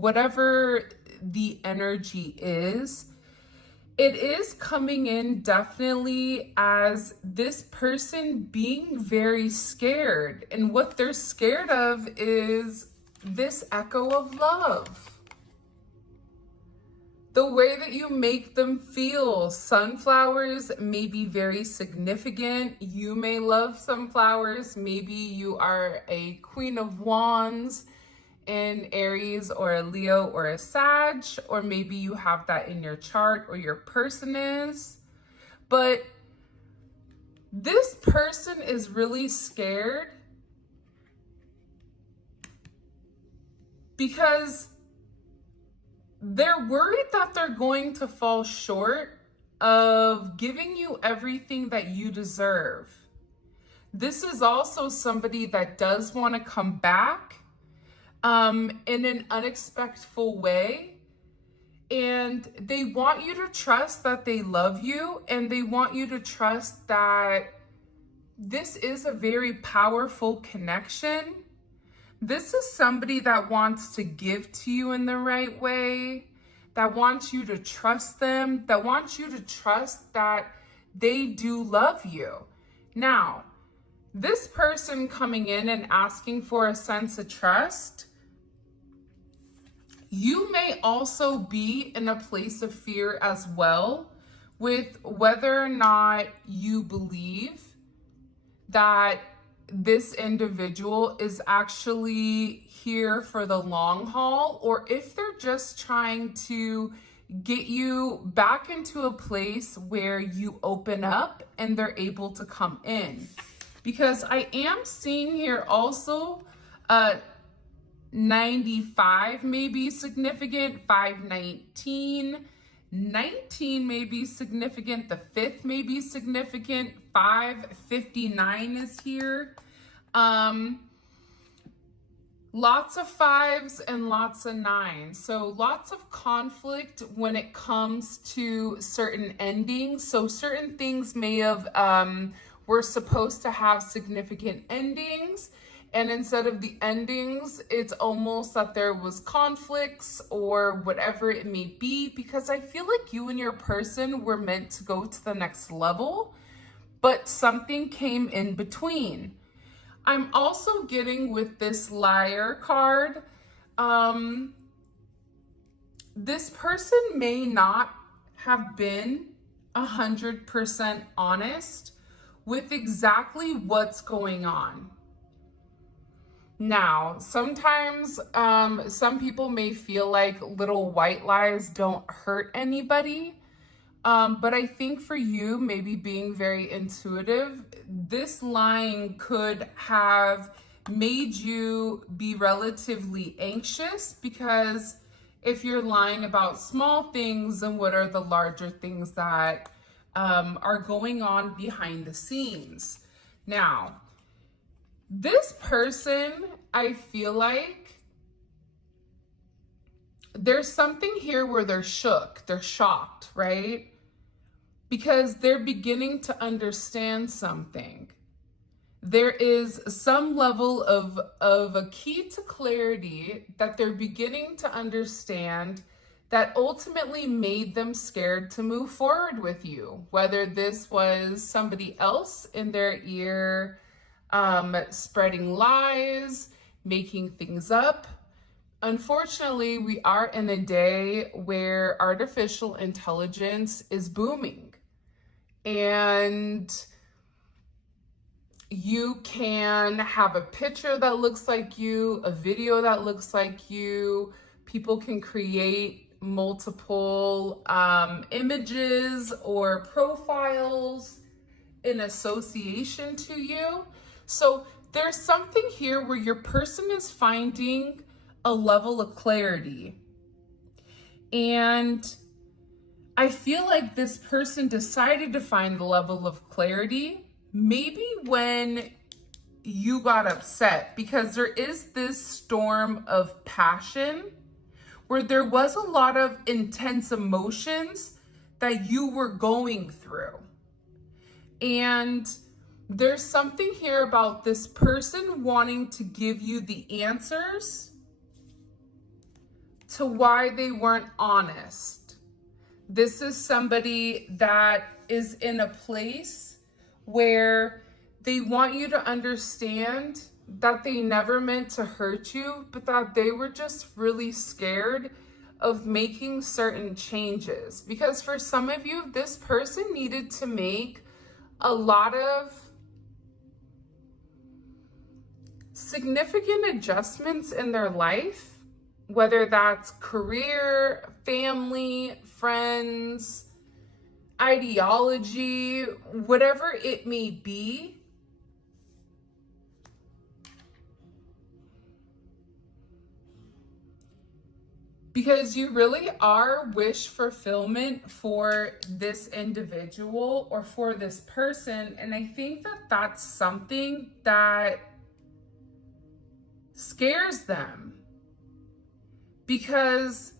whatever the energy is, it is coming in definitely as this person being very scared. And what they're scared of is this echo of love. The way that you make them feel. Sunflowers may be very significant. You may love sunflowers. Maybe you are a Queen of Wands in Aries or a Leo or a Sag, or maybe you have that in your chart or your person is. But this person is really scared because they're worried that they're going to fall short of giving you everything that you deserve. This is also somebody that does want to come back in an unexpected way. And they want you to trust that they love you, and they want you to trust that this is a very powerful connection. This is somebody that wants to give to you in the right way, that wants you to trust them, that wants you to trust that they do love you. Now, this person coming in and asking for a sense of trust, you may also be in a place of fear as well with whether or not you believe that this individual is actually here for the long haul, or if they're just trying to get you back into a place where you open up and they're able to come in. Because I am seeing here also 95 may be significant, 519, 19 may be significant, the 5th may be significant, 559 is here. Lots of 5s and lots of 9s. So lots of conflict when it comes to certain endings. So certain things may have, were supposed to have significant endings. And instead of the endings, it's almost that there was conflicts or whatever it may be, because I feel like you and your person were meant to go to the next level, but something came in between. I'm also getting with this Liar card, this person may not have been 100% honest with exactly what's going on. Now, sometimes some people may feel like little white lies don't hurt anybody. But I think for you, maybe being very intuitive, this lying could have made you be relatively anxious, because if you're lying about small things, then what are the larger things that are going on behind the scenes? Now, this person, I feel like there's something here where they're shook, they're shocked, right? Because they're beginning to understand something. There is some level of a key to clarity that they're beginning to understand that ultimately made them scared to move forward with you. Whether this was somebody else in their ear, spreading lies, making things up. Unfortunately, we are in a day where artificial intelligence is booming, and you can have a picture that looks like you, a video that looks like you. People can create multiple images or profiles in association to you. So there's something here where your person is finding a level of clarity. And I feel like this person decided to find the level of clarity maybe when you got upset, because there is this storm of passion where there was a lot of intense emotions that you were going through. And there's something here about this person wanting to give you the answers to why they weren't honest. This is somebody that is in a place where they want you to understand that they never meant to hurt you, but that they were just really scared of making certain changes. Because for some of you, this person needed to make a lot of significant adjustments in their life, whether that's career, family, friends, ideology, whatever it may be. Because you really are wish fulfillment for this individual or for this person. And I think that that's something that scares them. Because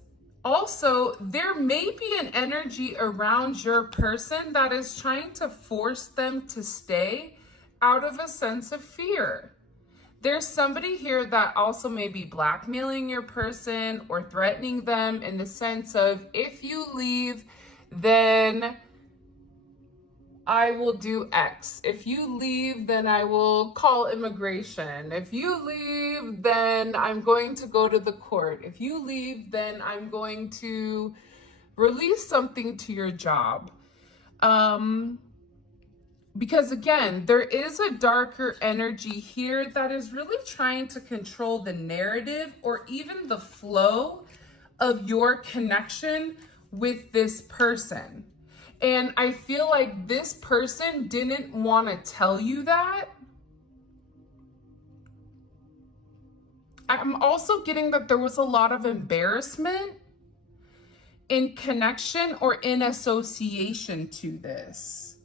also there may be an energy around your person that is trying to force them to stay out of a sense of fear. There's somebody here that also may be blackmailing your person or threatening them in the sense of, if you leave, then I will do X. If you leave, then I will call immigration. If you leave, then I'm going to go to the court. If you leave, then I'm going to release something to your job. Because again, there is a darker energy here that is really trying to control the narrative or even the flow of your connection with this person. And I feel like this person didn't want to tell you that. I'm also getting that there was a lot of embarrassment in connection or in association to this.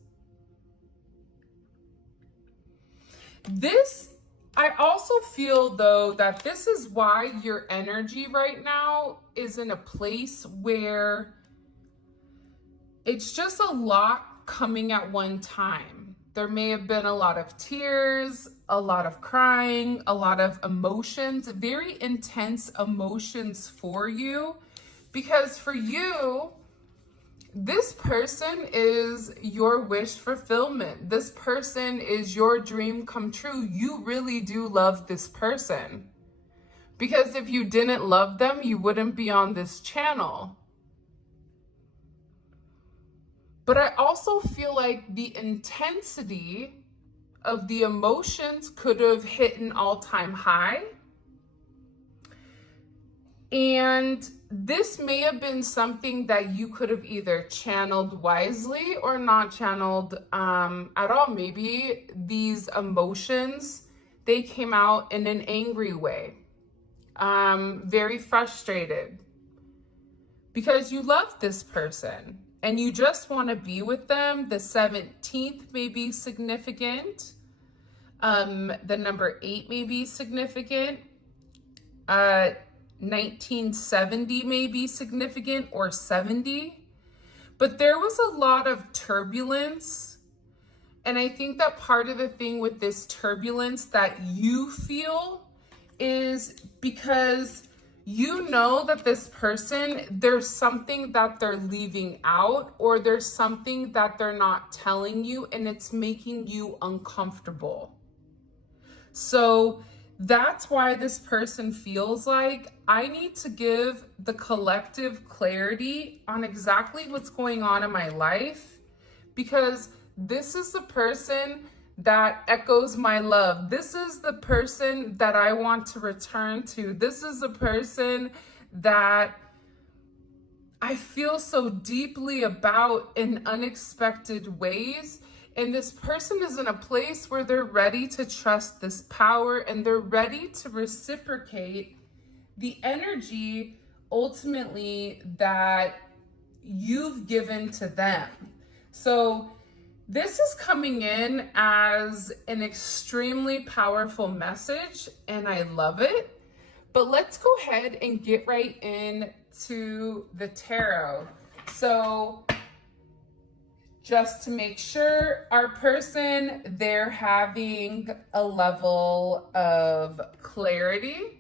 I also feel though that this is why your energy right now is in a place where it's just a lot coming at one time. There may have been a lot of tears, a lot of crying, a lot of emotions, very intense emotions for you. Because for you, this person is your wish fulfillment. This person is your dream come true. You really do love this person. Because if you didn't love them, you wouldn't be on this channel. But I also feel like the intensity of the emotions could have hit an all-time high. And this may have been something that you could have either channeled wisely or not channeled at all. Maybe these emotions, they came out in an angry way, very frustrated, because you love this person and you just want to be with them. The 17th may be significant. The number 8 may be significant. 1970 may be significant, or 70. But there was a lot of turbulence. And I think that part of the thing with this turbulence that you feel is because you know that this person, there's something that they're leaving out, or there's something that they're not telling you, and it's making you uncomfortable. So that's why this person feels like, I need to give the collective clarity on exactly what's going on in my life, because this is the person that echoes my love. This is the person that I want to return to. This is the person that I feel so deeply about in unexpected ways. And this person is in a place where they're ready to trust this power, and they're ready to reciprocate the energy ultimately that you've given to them. So this is coming in as an extremely powerful message, and I love it. But let's go ahead and get right into the tarot. So just to make sure, our person, they're having a level of clarity,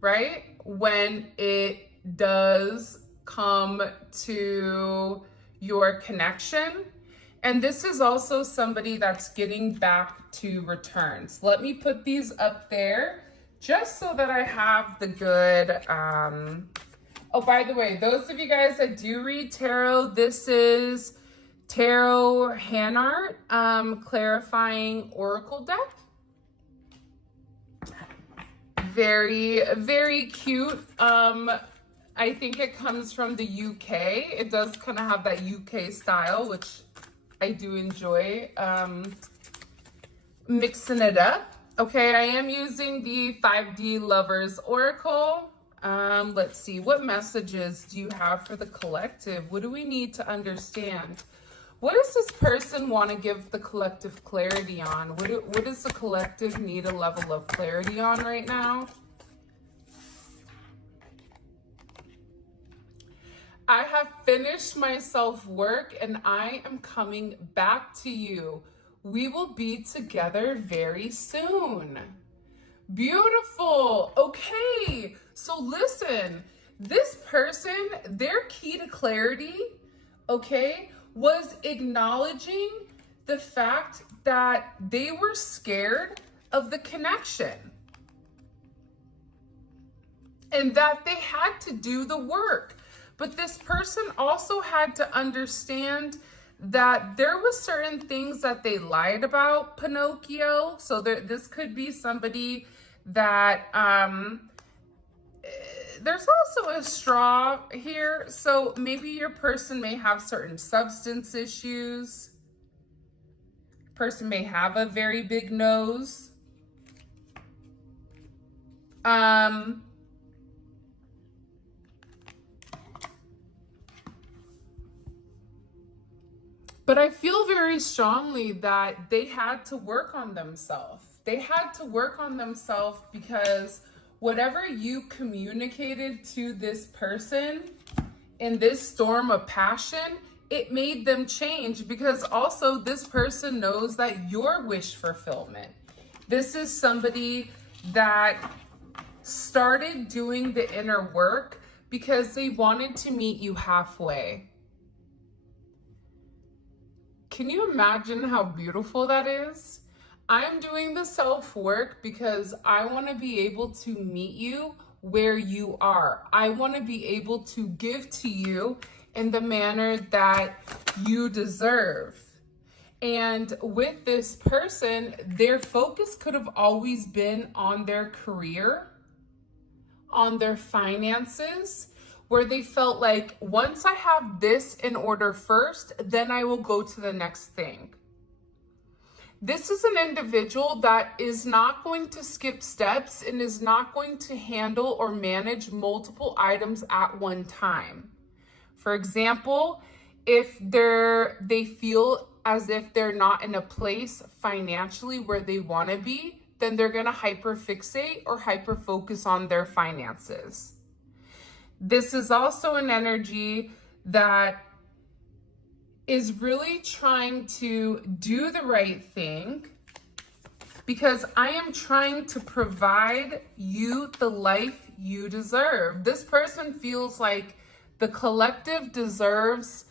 right? When it does come to your connection. And this is also somebody that's getting back to returns. Let me put these up there just so that I have the good, oh, by the way, those of you guys that do read tarot, this is Tarot Hand Art, clarifying oracle deck. Very, very cute. I think it comes from the UK. It does kind of have that UK style, which I do enjoy, mixing it up. Okay, I am using the 5D Lovers Oracle. Let's see, what messages do you have for the collective? What do we need to understand? What does this person want to give the collective clarity on? What does the collective need a level of clarity on right now? I have finished my self-work and I am coming back to you. We will be together very soon. Beautiful. Okay, so listen, this person, their key to clarity, okay, was acknowledging the fact that they were scared of the connection and that they had to do the work. But this person also had to understand that there was certain things that they lied about Pinocchio. So this could be somebody that, there's also a straw here. So maybe your person may have certain substance issues. Person may have a very big nose. But I feel very strongly that they had to work on themselves. They had to work on themselves because whatever you communicated to this person in this storm of passion, it made them change, because also this person knows that your wish fulfillment. This is somebody that started doing the inner work because they wanted to meet you halfway. Can you imagine how beautiful that is? I'm doing the self-work because I want to be able to meet you where you are. I want to be able to give to you in the manner that you deserve. And with this person, their focus could have always been on their career, on their finances, where they felt like, once I have this in order first, then I will go to the next thing. This is an individual that is not going to skip steps and is not going to handle or manage multiple items at one time. For example, if they feel as if they're not in a place financially where they want to be, then they're going to hyperfixate or hyperfocus on their finances. This is also an energy that is really trying to do the right thing, because I am trying to provide you the life you deserve. This person feels like the collective deserves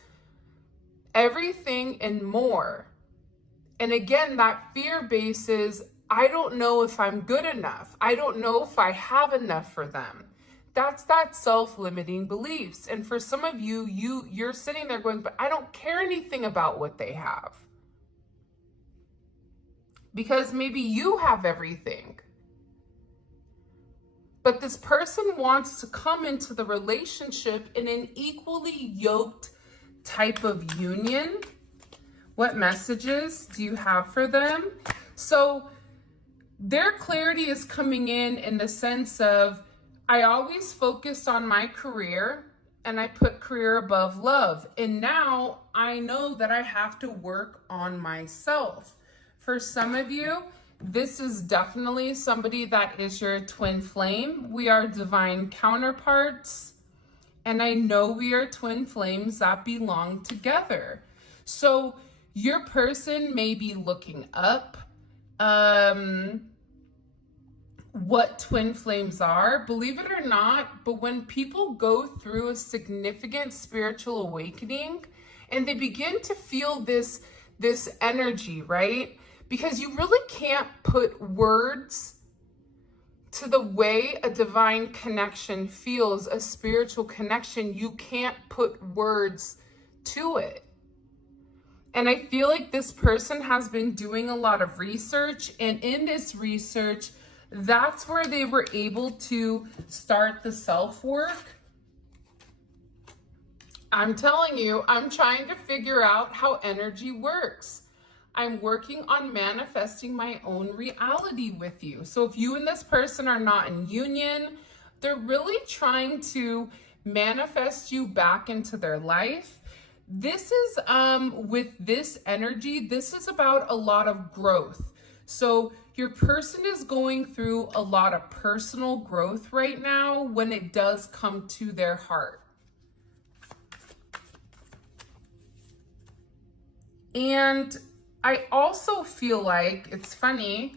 everything and more. And again, that fear base is, I don't know if I'm good enough. I don't know if I have enough for them. That's that self-limiting beliefs. And for some of you, you're sitting there going, but I don't care anything about what they have. Because maybe you have everything. But this person wants to come into the relationship in an equally yoked type of union. What messages do you have for them? So their clarity is coming in the sense of, I always focused on my career and I put career above love. And now I know that I have to work on myself. For some of you, this is definitely somebody that is your twin flame. We are divine counterparts. And I know we are twin flames that belong together. So your person may be looking up, what twin flames are, believe it or not, but when people go through a significant spiritual awakening and they begin to feel this energy, right? Because you really can't put words to the way a divine connection feels, a spiritual connection. You can't put words to it. And I feel like this person has been doing a lot of research, and in this research, that's where they were able to start the self-work. I'm telling you, I'm trying to figure out how energy works. I'm working on manifesting my own reality with you. So if you and this person are not in union, they're really trying to manifest you back into their life. This is, with this energy, this is about a lot of growth. So your person is going through a lot of personal growth right now when it does come to their heart. And I also feel like, it's funny,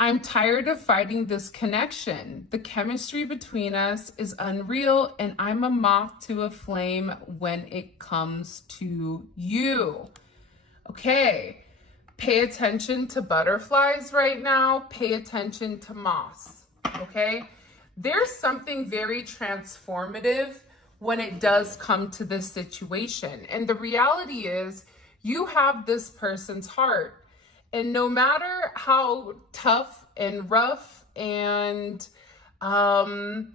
I'm tired of fighting this connection. The chemistry between us is unreal, and I'm a moth to a flame when it comes to you. Okay, pay attention to butterflies right now. Pay attention to moths, okay? There's something very transformative when it does come to this situation. And the reality is, you have this person's heart. And no matter how tough and rough and I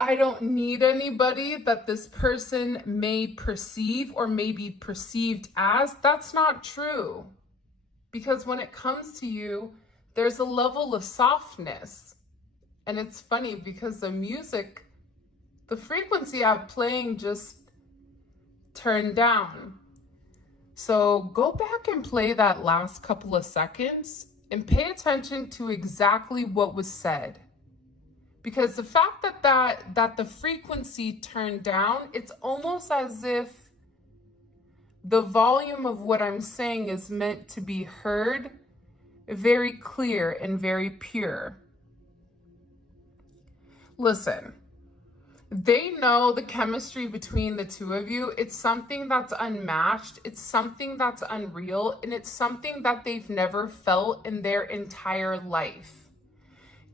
don't need anybody that this person may perceive or may be perceived as, that's not true. Because when it comes to you, there's a level of softness. And it's funny because the music, the frequency I'm playing just turned down. So go back and play that last couple of seconds and pay attention to exactly what was said. Because the fact that the frequency turned down, it's almost as if the volume of what I'm saying is meant to be heard very clear and very pure. Listen. They know the chemistry between the two of you. It's something that's unmatched. It's something that's unreal. And it's something that they've never felt in their entire life.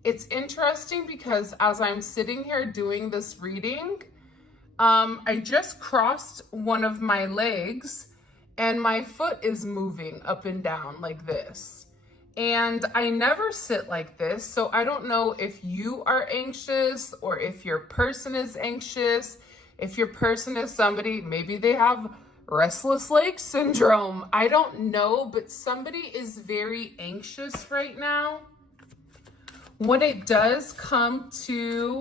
It's interesting because as I'm sitting here doing this reading, I just crossed one of my legs and my foot is moving up and down like this. And I never sit like this, so I don't know if you are anxious or if your person is anxious. If your person is somebody, maybe they have restless leg syndrome. I don't know, but somebody is very anxious right now. When it does come to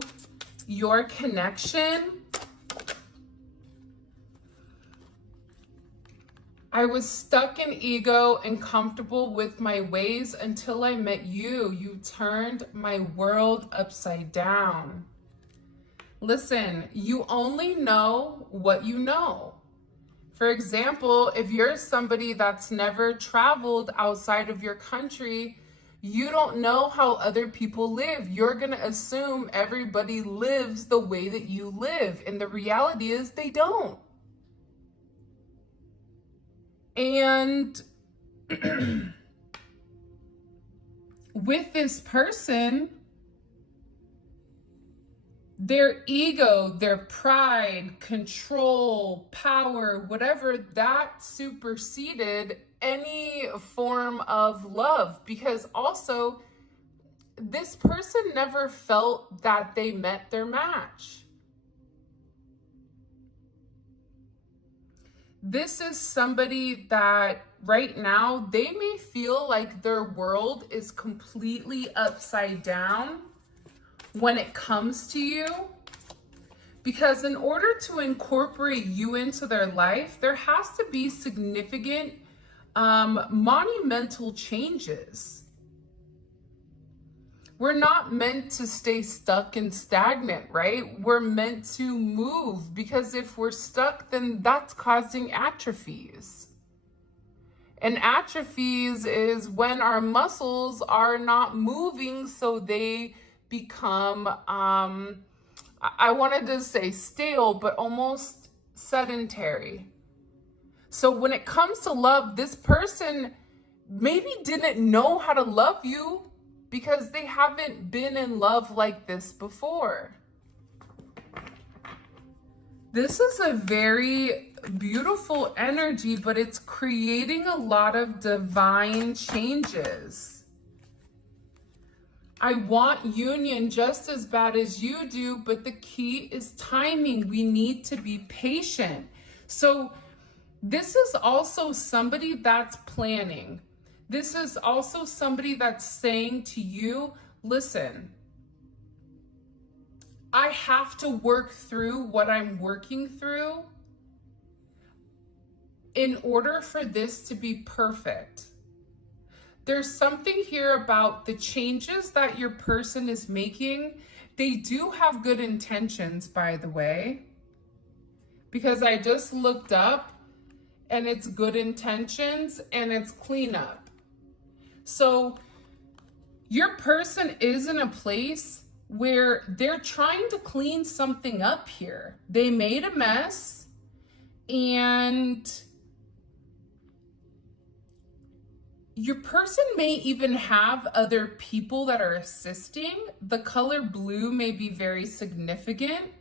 your connection, I was stuck in ego and comfortable with my ways until I met you. You turned my world upside down. Listen, you only know what you know. For example, if you're somebody that's never traveled outside of your country, you don't know how other people live. You're going to assume everybody lives the way that you live. And the reality is they don't. And with this person, their ego, their pride, control, power, whatever, that superseded any form of love. Because also, this person never felt that they met their match. This is somebody that right now, they may feel like their world is completely upside down when it comes to you. Because in order to incorporate you into their life, there has to be significant, monumental changes. We're not meant to stay stuck and stagnant, right? We're meant to move, because if we're stuck, then that's causing atrophies. And atrophies is when our muscles are not moving, so they become, I wanted to say stale, but almost sedentary. So when it comes to love, this person maybe didn't know how to love you because they haven't been in love like this before. This is a very beautiful energy, but it's creating a lot of divine changes. I want union just as bad as you do, but the key is timing. We need to be patient. So this is also somebody that's planning. This is also somebody that's saying to you, listen, I have to work through what I'm working through in order for this to be perfect. There's something here about the changes that your person is making. They do have good intentions, by the way, because I just looked up and it's good intentions and it's cleanup. So your person is in a place where they're trying to clean something up here. They made a mess, and your person may even have other people that are assisting. The color blue may be very significant.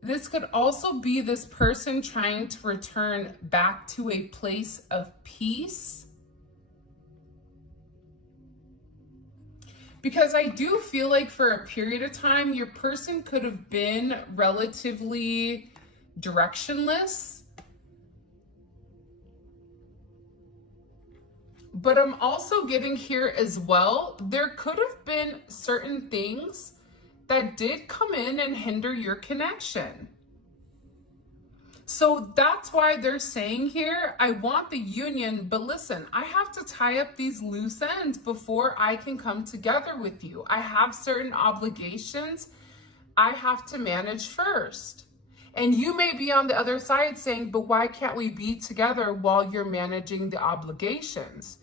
This could also be this person trying to return back to a place of peace. Because I do feel like for a period of time, your person could have been relatively directionless. But I'm also getting here as well, there could have been certain things that did come in and hinder your connection. So that's why they're saying here, I want the union, but listen, I have to tie up these loose ends before I can come together with you. I have certain obligations I have to manage first. And you may be on the other side saying, but why can't we be together while you're managing the obligations?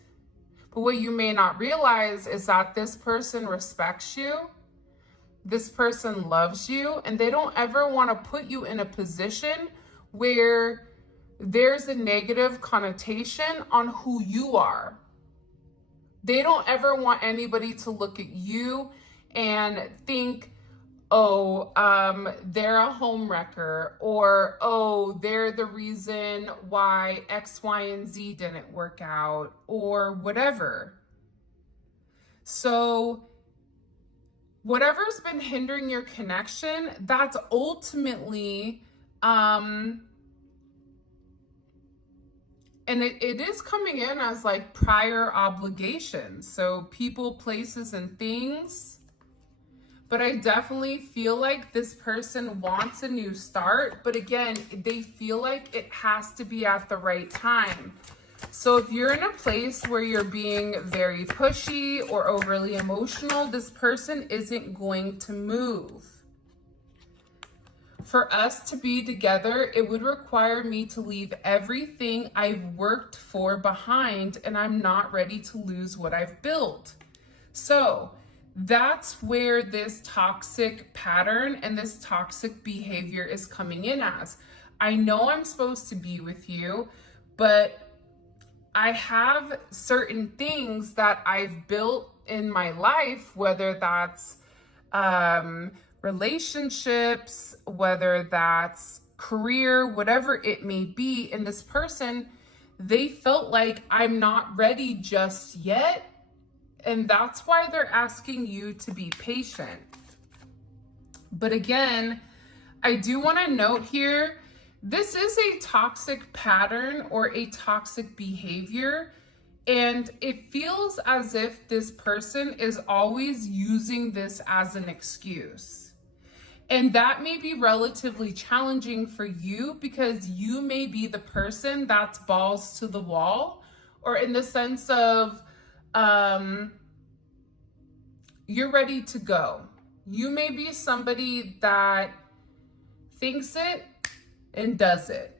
But what you may not realize is that this person respects you. This person loves you, and they don't ever want to put you in a position where there's a negative connotation on who you are. They don't ever want anybody to look at you and think, oh, they're a homewrecker, or, oh, they're the reason why X, Y, and Z didn't work out, or whatever. So whatever's been hindering your connection, that's ultimately, and it is coming in as like prior obligations. So people, places, and things. But I definitely feel like this person wants a new start. But again, they feel like it has to be at the right time. So if you're in a place where you're being very pushy or overly emotional, this person isn't going to move. For us to be together, it would require me to leave everything I've worked for behind, and I'm not ready to lose what I've built. So that's where this toxic pattern and this toxic behavior is coming in as. I know I'm supposed to be with you, but I have certain things that I've built in my life, whether that's relationships, whether that's career, whatever it may be. And this person, they felt like I'm not ready just yet. And that's why they're asking you to be patient. But again, I do want to note here, this is a toxic pattern or a toxic behavior. And it feels as if this person is always using this as an excuse. And that may be relatively challenging for you because you may be the person that's balls to the wall, or in the sense of you're ready to go. You may be somebody that thinks it and does it.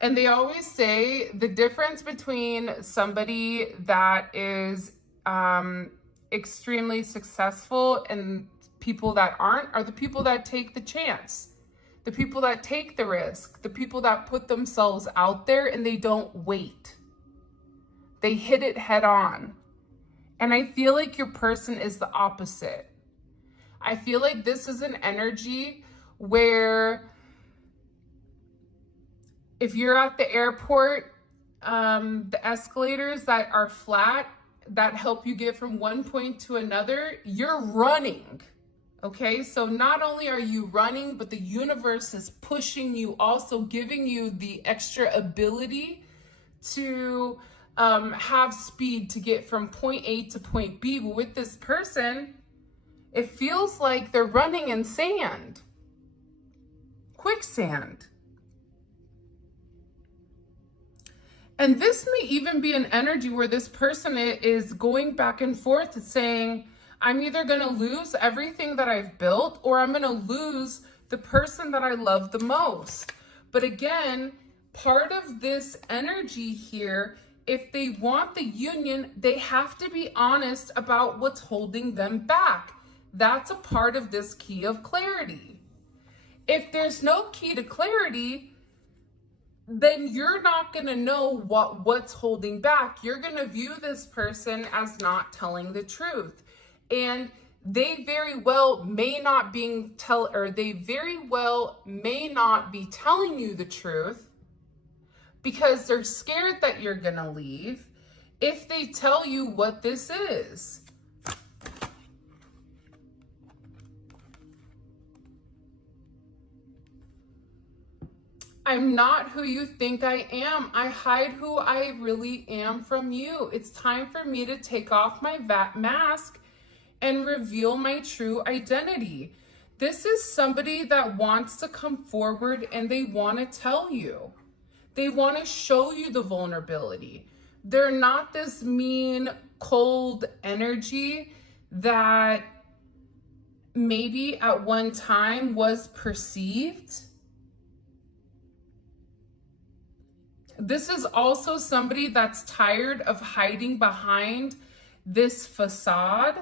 And they always say the difference between somebody that is extremely successful and people that aren't are the people that take the chance, the people that take the risk, the people that put themselves out there and they don't wait. They hit it head on. And I feel like your person is the opposite. I feel like this is an energy where if you're at the airport, the escalators that are flat, that help you get from one point to another, you're running, okay? So not only are you running, but the universe is pushing you, also giving you the extra ability to have speed to get from point A to point B. But with this person, it feels like they're running in sand, quicksand. And this may even be an energy where this person is going back and forth saying, I'm either going to lose everything that I've built or I'm going to lose the person that I love the most. But again, part of this energy here, if they want the union, they have to be honest about what's holding them back. That's a part of this key of clarity. If there's no key to clarity, then you're not going to know what's holding back. You're going to view this person as not telling the truth. And they very well may not be telling you the truth because they're scared that you're going to leave if they tell you what this is. I'm not who you think I am. I hide who I really am from you. It's time for me to take off my mask and reveal my true identity. This is somebody that wants to come forward and they want to tell you. They want to show you the vulnerability. They're not this mean, cold energy that maybe at one time was perceived. This is also somebody that's tired of hiding behind this facade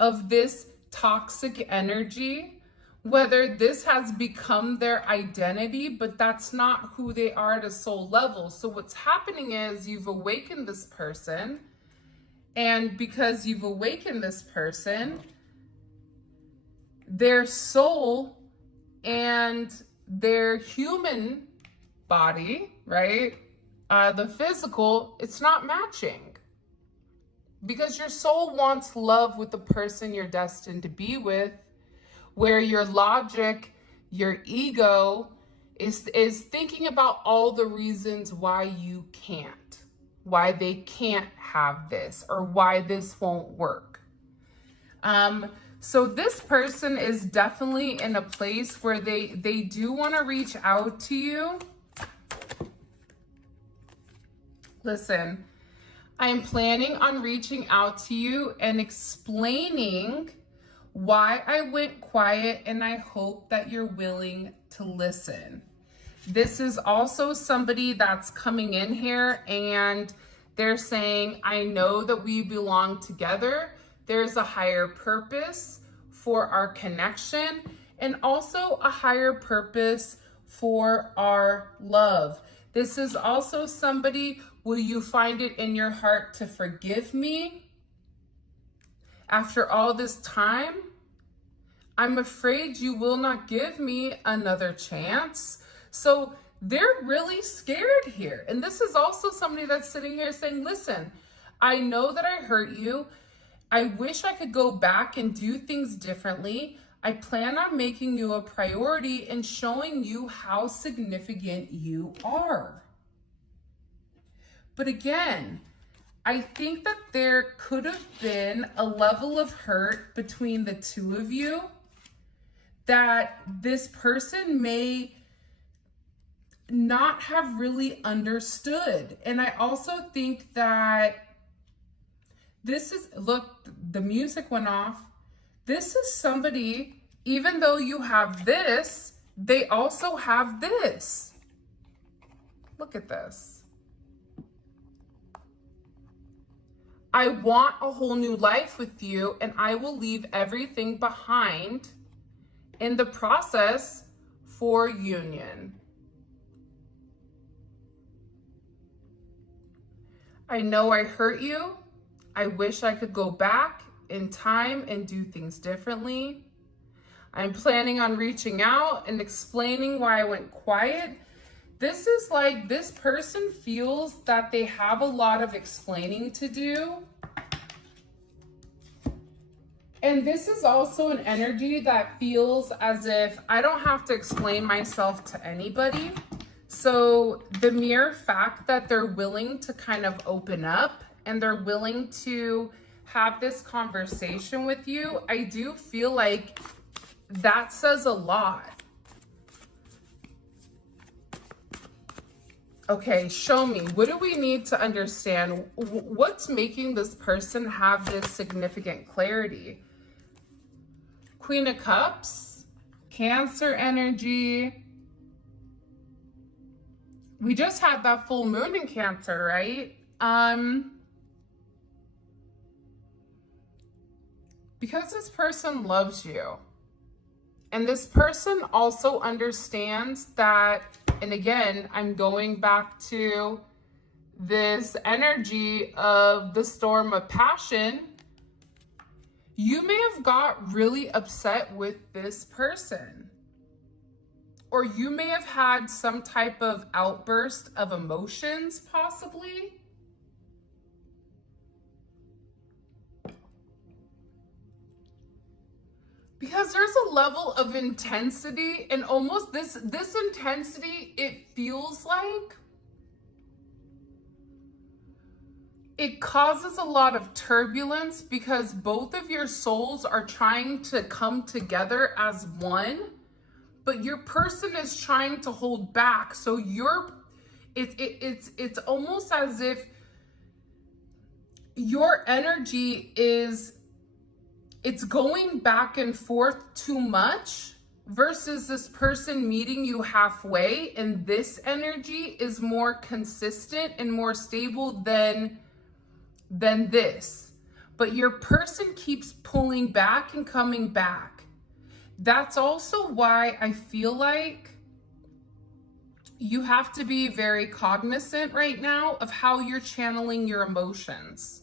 of this toxic energy, whether this has become their identity, but that's not who they are at a soul level. So what's happening is you've awakened this person, and because you've awakened this person, their soul and their human body, right? The physical, it's not matching because your soul wants love with the person you're destined to be with, where your logic, your ego is thinking about all the reasons why you can't, why they can't have this or why this won't work. So this person is definitely in a place where they do want to reach out to you. Listen, I'm planning on reaching out to you and explaining why I went quiet, and I hope that you're willing to listen. This is also somebody that's coming in here and they're saying, I know that we belong together. There's a higher purpose for our connection and also a higher purpose for our love. This is also somebody, will you find it in your heart to forgive me after all this time? I'm afraid you will not give me another chance. So they're really scared here. And this is also somebody that's sitting here saying, listen, I know that I hurt you. I wish I could go back and do things differently. I plan on making you a priority and showing you how significant you are. But again, I think that there could have been a level of hurt between the two of you that this person may not have really understood. And I also think that this is, look, the music went off. This is somebody, even though you have this, they also have this. Look at this. I want a whole new life with you, and I will leave everything behind in the process for union. I know I hurt you. I wish I could go back in time and do things differently. I'm planning on reaching out and explaining why I went quiet. This is like, this person feels that they have a lot of explaining to do. And this is also an energy that feels as if I don't have to explain myself to anybody. So the mere fact that they're willing to kind of open up and they're willing to have this conversation with you, I do feel like that says a lot. Okay, show me. What do we need to understand? What's making this person have this significant clarity? Queen of Cups, Cancer energy. We just had that full moon in Cancer, right? Because this person loves you. And this person also understands that, and again, I'm going back to this energy of the storm of passion. You may have got really upset with this person, or you may have had some type of outburst of emotions, possibly. Because there's a level of intensity, and almost this intensity, it feels like it causes a lot of turbulence because both of your souls are trying to come together as one, but your person is trying to hold back. So it's almost as if your energy is, it's going back and forth too much versus this person meeting you halfway, and this energy is more consistent and more stable than this. But your person keeps pulling back and coming back. That's also why I feel like you have to be very cognizant right now of how you're channeling your emotions.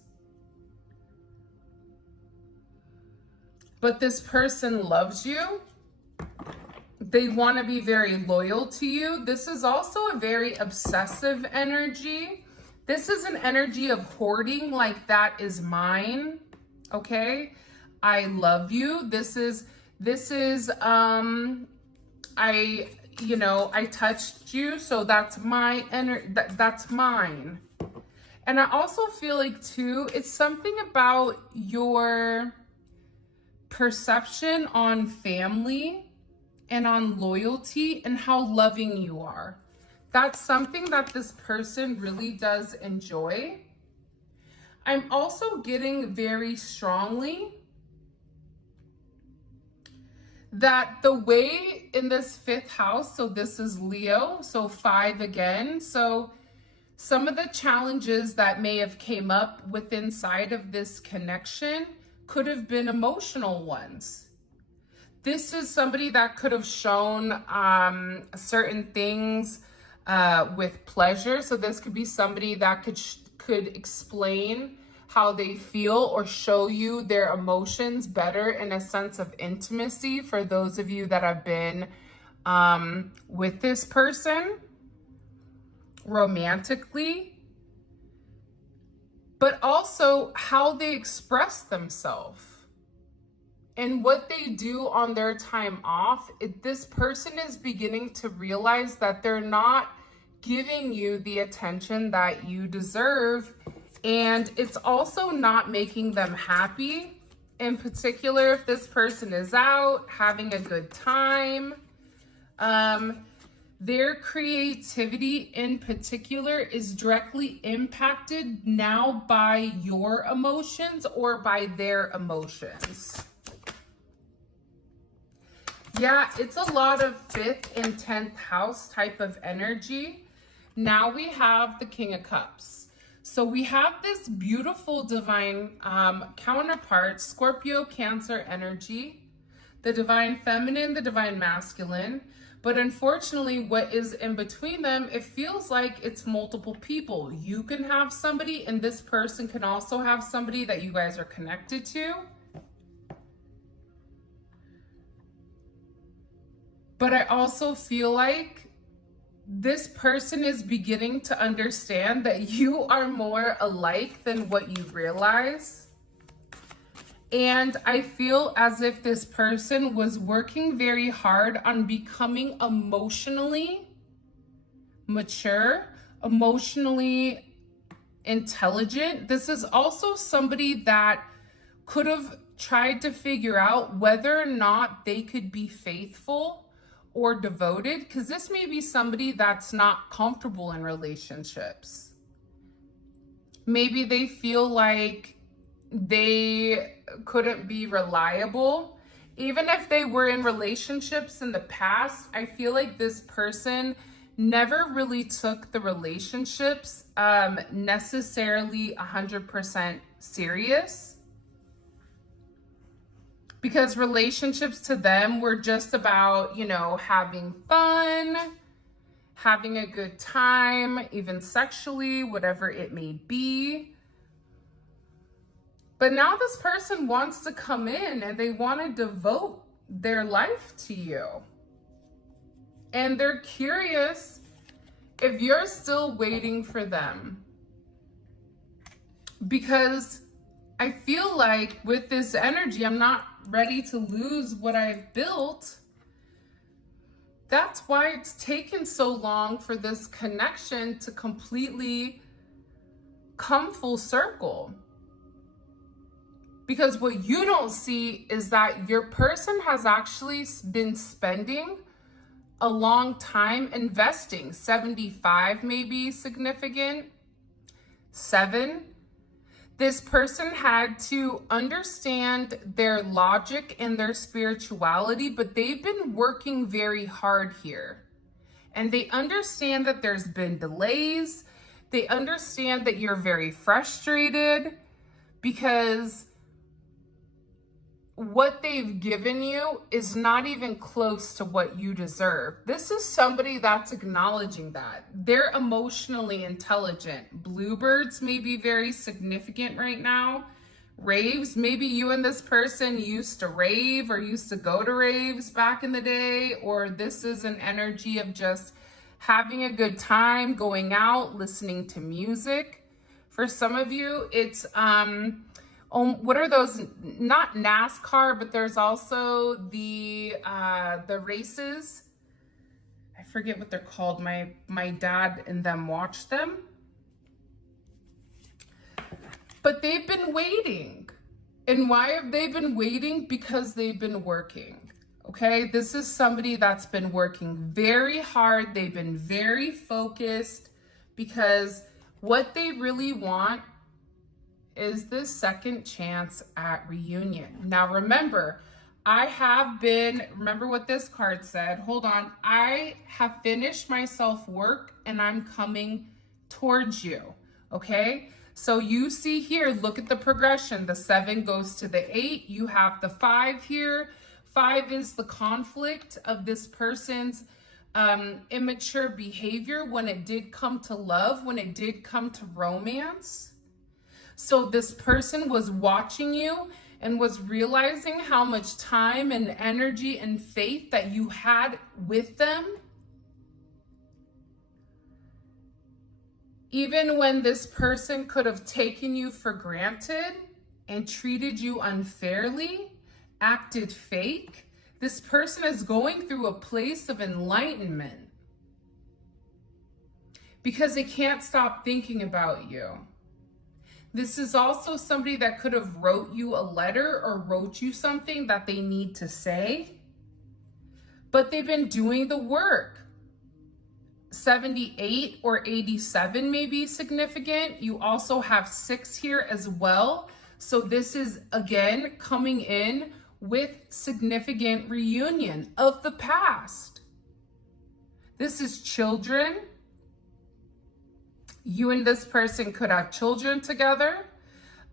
But this person loves you. They want to be very loyal to you. This is also a very obsessive energy. This is an energy of hoarding, like that is mine. Okay? I love you. This is I touched you, so that's my that's mine. And I also feel like too, it's something about your perception on family and on loyalty and how loving you are. That's something that this person really does enjoy. I'm also getting very strongly that the way in this 5th house, so this is Leo, so 5 again. So some of the challenges that may have came up with inside of this connection could have been emotional ones. This is somebody that could have shown certain things with pleasure. So this could be somebody that could explain how they feel or show you their emotions better in a sense of intimacy for those of you that have been with this person romantically. But also how they express themselves and what they do on their time off. This person is beginning to realize that they're not giving you the attention that you deserve, and it's also not making them happy. In particular, if this person is out having a good time, their creativity in particular is directly impacted now by your emotions or by their emotions. Yeah, it's a lot of 5th and 10th house type of energy. Now we have the King of Cups. So we have this beautiful divine counterpart, Scorpio, Cancer energy, the divine feminine, the divine masculine. But unfortunately, what is in between them, it feels like it's multiple people. You can have somebody, and this person can also have somebody that you guys are connected to. But I also feel like this person is beginning to understand that you are more alike than what you realize. And I feel as if this person was working very hard on becoming emotionally mature, emotionally intelligent. This is also somebody that could have tried to figure out whether or not they could be faithful or devoted, because this may be somebody that's not comfortable in relationships. Maybe they feel like they couldn't be reliable. Even if they were in relationships in the past, I feel like this person never really took the relationships necessarily 100% serious. Because relationships to them were just about, you know, having fun, having a good time, even sexually, whatever it may be. But now this person wants to come in and they want to devote their life to you. And they're curious if you're still waiting for them. Because I feel like with this energy, I'm not ready to lose what I've built. That's why it's taken so long for this connection to completely come full circle. Because what you don't see is that your person has actually been spending a long time investing. 75 may be significant. 7. This person had to understand their logic and their spirituality, but they've been working very hard here. And they understand that there's been delays. They understand that you're very frustrated because what they've given you is not even close to what you deserve. This is somebody that's acknowledging that. They're emotionally intelligent. Bluebirds may be very significant right now. Raves, maybe you and this person used to rave or used to go to raves back in the day, or this is an energy of just having a good time, going out, listening to music. For some of you, it's what are those? Not NASCAR, but there's also the races. I forget what they're called. My dad and them watch them. But they've been waiting. And why have they been waiting? Because they've been working. Okay, this is somebody that's been working very hard. They've been very focused because what they really want is this second chance at reunion. Now remember, remember what this card said. Hold on. I have finished my self-work and I'm coming towards you. Okay? So you see here, look at the progression. The 7 goes to the 8. You have the 5 here. 5 is the conflict of this person's immature behavior when it did come to love, when it did come to romance. So this person was watching you and was realizing how much time and energy and faith that you had with them. Even when this person could have taken you for granted and treated you unfairly, acted fake, this person is going through a place of enlightenment because they can't stop thinking about you. This is also somebody that could have wrote you a letter or wrote you something that they need to say, but they've been doing the work. 78 or 87 may be significant. You also have 6 here as well. So this is, again, coming in with significant reunion of the past. This is children. You and this person could have children together.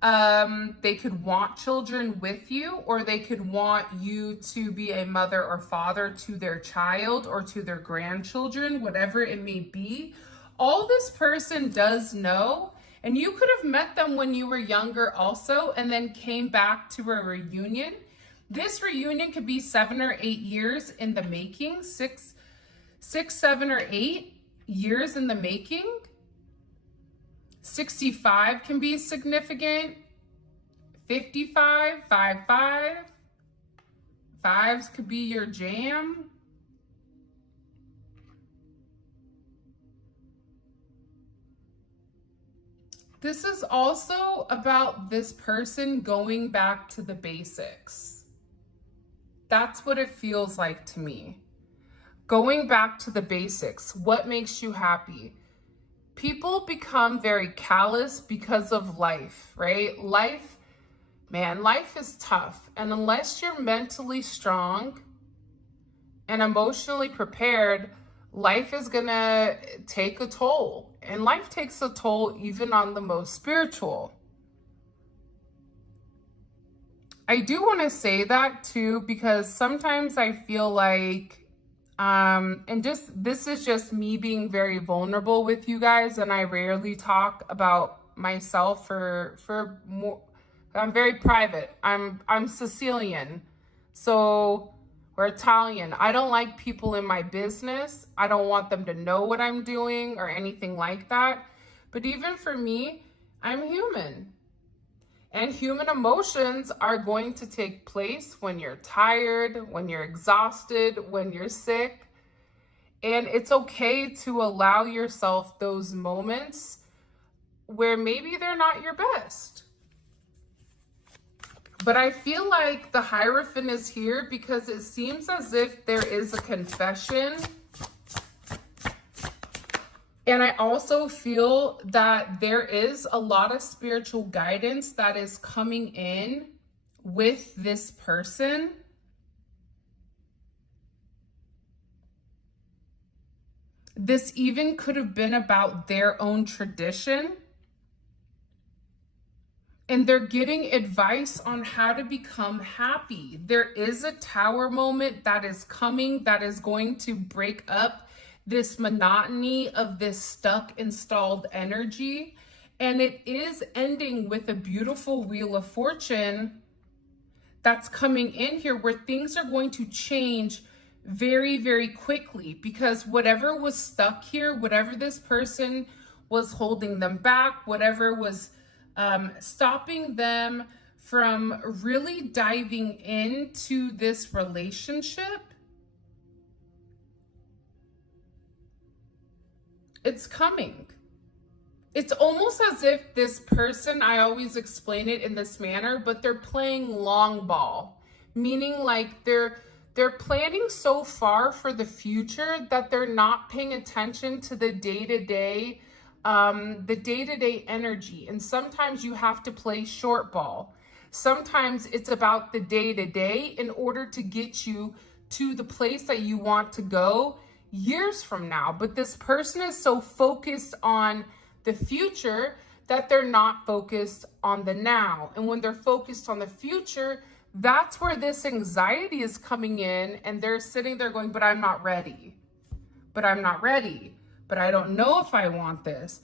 They could want children with you, or they could want you to be a mother or father to their child or to their grandchildren, whatever it may be. All this person does know, and you could have met them when you were younger also, and then came back to a reunion. This reunion could be 7 or 8 years in the making, six, 7 or 8 years in the making. 65 can be significant. 55, 55. Fives could be your jam. This is also about this person going back to the basics. That's what it feels like to me. Going back to the basics. What makes you happy? People become very callous because of life, right? Life is tough. And unless you're mentally strong and emotionally prepared, life is gonna take a toll. And life takes a toll even on the most spiritual. I do want to say that too, because sometimes I feel like this is just me being very vulnerable with you guys, and I rarely talk about myself for more. I'm very private. I'm Sicilian, so we're Italian. I don't like people in my business. I don't want them to know what I'm doing or anything like that. But even for me, I'm human. And human emotions are going to take place when you're tired, when you're exhausted, when you're sick. And it's okay to allow yourself those moments where maybe they're not your best. But I feel like the Hierophant is here because it seems as if there is a confession. And I also feel that there is a lot of spiritual guidance that is coming in with this person. This even could have been about their own tradition. And they're getting advice on how to become happy. There is a Tower moment that is coming that is going to break up this monotony of this stuck installed energy. And it is ending with a beautiful Wheel of Fortune that's coming in here where things are going to change very, very quickly, because whatever was stuck here, whatever this person was holding them back, whatever was stopping them from really diving into this relationship, it's coming. It's almost as if this person, I always explain it in this manner, but they're playing long ball, meaning like they're planning so far for the future that they're not paying attention to the day-to-day energy. And sometimes you have to play short ball. Sometimes it's about the day-to-day in order to get you to the place that you want to go years from now. But this person is so focused on the future that they're not focused on the now. And when they're focused on the future, that's where this anxiety is coming in, and they're sitting there going, but I'm not ready. But I'm not ready. But I don't know if I want this.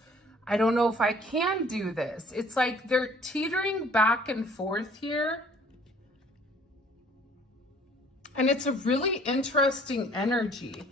I don't know if I can do this. It's like they're teetering back and forth here. And it's a really interesting energy.